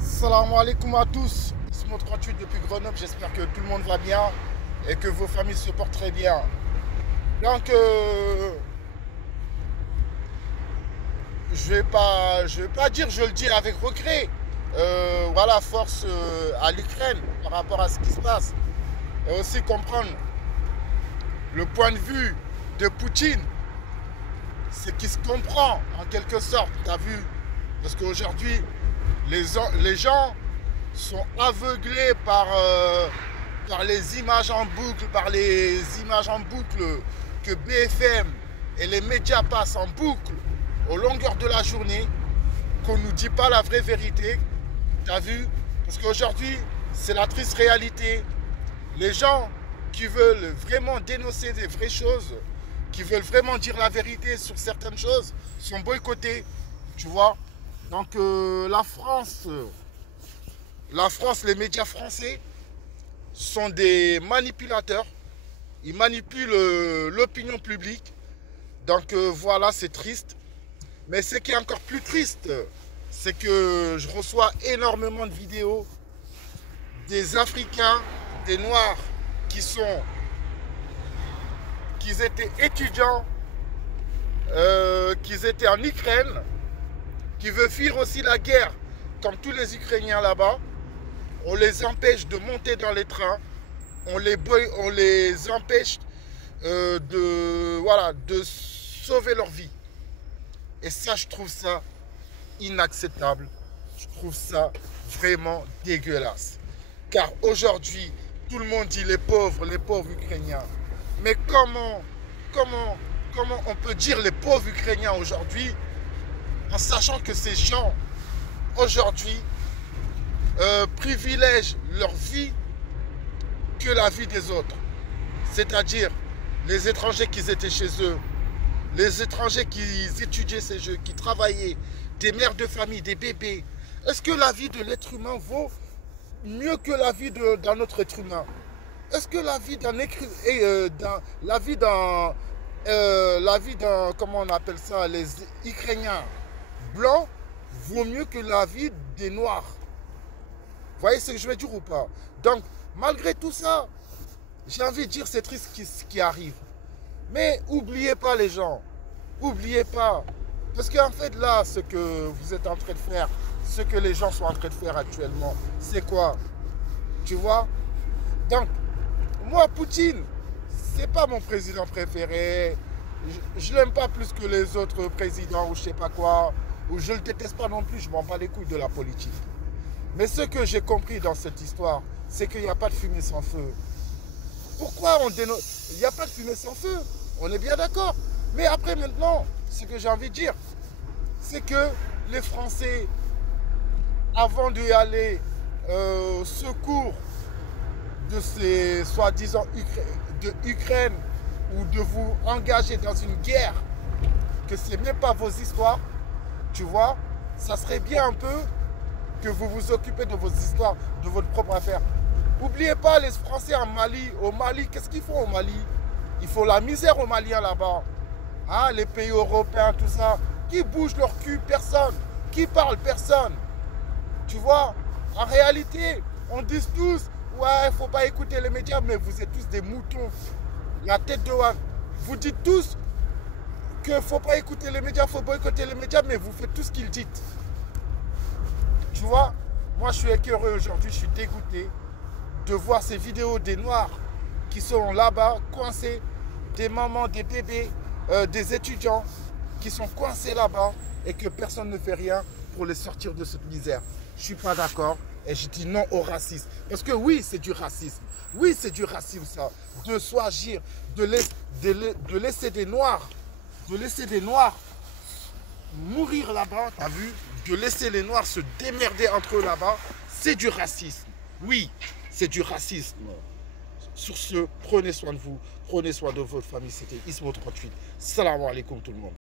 Salam alaikum à tous, Ismo 38 depuis Grenoble, j'espère que tout le monde va bien et que vos familles se portent très bien. Donc, je vais pas dire, je le dis avec regret. Voilà, force à l'Ukraine par rapport à ce qui se passe. Et aussi comprendre le point de vue de Poutine, c'est qui se comprend en quelque sorte, tu as vu. Parce qu'aujourd'hui, les gens sont aveuglés par les images en boucle, que BFM et les médias passent en boucle aux longueurs de la journée, qu'on ne nous dit pas la vraie vérité. Tu as vu? Parce qu'aujourd'hui, c'est la triste réalité. Les gens qui veulent vraiment dénoncer des vraies choses, qui veulent vraiment dire la vérité sur certaines choses, sont boycottés. Tu vois? Donc la France, les médias français sont des manipulateurs. Ils manipulent l'opinion publique. Donc voilà, c'est triste. Mais ce qui est encore plus triste, c'est que je reçois énormément de vidéos des Africains, des Noirs qui étaient étudiants, qui étaient en Ukraine, qui veulent fuir aussi la guerre, comme tous les Ukrainiens là-bas. On les empêche de monter dans les trains, on les empêche de sauver leur vie. Et ça, je trouve ça inacceptable. Je trouve ça vraiment dégueulasse. Car aujourd'hui, tout le monde dit les pauvres Ukrainiens. Mais comment on peut dire les pauvres Ukrainiens aujourd'hui en sachant que ces gens, aujourd'hui, privilègent leur vie que la vie des autres. C'est-à-dire les étrangers qui étaient chez eux, les étrangers qui étudiaient ces jeux, qui travaillaient, des mères de famille, des bébés. Est-ce que la vie de l'être humain vaut mieux que la vie d'un autre être humain? Est-ce que la vie d'un comment on appelle ça, les Ukrainiens blancs vaut mieux que la vie des Noirs? Vous voyez ce que je veux dire ou pas? Donc, malgré tout ça, j'ai envie de dire c'est triste ce qui arrive. Mais n'oubliez pas les gens. N'oubliez pas. Parce qu'en fait là, ce que vous êtes en train de faire, ce que les gens sont en train de faire actuellement, c'est quoi? Tu vois? Donc, moi, Poutine, c'est pas mon président préféré. Je l'aime pas plus que les autres présidents ou je sais pas quoi. Ou je le déteste pas non plus, je m'en bats les couilles de la politique. Mais ce que j'ai compris dans cette histoire, c'est qu'il n'y a pas de fumée sans feu. Pourquoi on dénonce? Il n'y a pas de fumée sans feu. On est bien d'accord. Mais après maintenant, ce que j'ai envie de dire, c'est que les Français, avant d'y aller au secours de ces soi-disant Ukraine ou de vous engager dans une guerre, que ce n'est même pas vos histoires, tu vois, ça serait bien un peu que vous vous occupez de vos histoires, de votre propre affaire. N'oubliez pas les Français en Mali. Au Mali, qu'est-ce qu'ils font au Mali? Ils font la misère aux Maliens là-bas. Hein, les pays européens, tout ça. Qui bouge leur cul? Personne. Qui parle? Personne. Tu vois? En réalité, on dit tous, ouais, il ne faut pas écouter les médias, mais vous êtes tous des moutons. La tête de One. Vous dites tous qu'il ne faut pas écouter les médias, il faut boycotter les médias, mais vous faites tout ce qu'ils disent. Tu vois, moi je suis écœuré aujourd'hui, je suis dégoûté de voir ces vidéos des Noirs qui sont là-bas, coincés, des mamans, des bébés, des étudiants qui sont coincés là-bas et que personne ne fait rien pour les sortir de cette misère. Je ne suis pas d'accord et je dis non au racisme. Parce que oui, c'est du racisme. Oui, c'est du racisme ça. De s'agir, de laisser des Noirs, mourir là-bas, t'as vu? De laisser les Noirs se démerder entre eux là-bas, c'est du racisme. Oui, c'est du racisme. Sur ce, prenez soin de vous, prenez soin de votre famille. C'était Ismo 38. Salam alaikum tout le monde.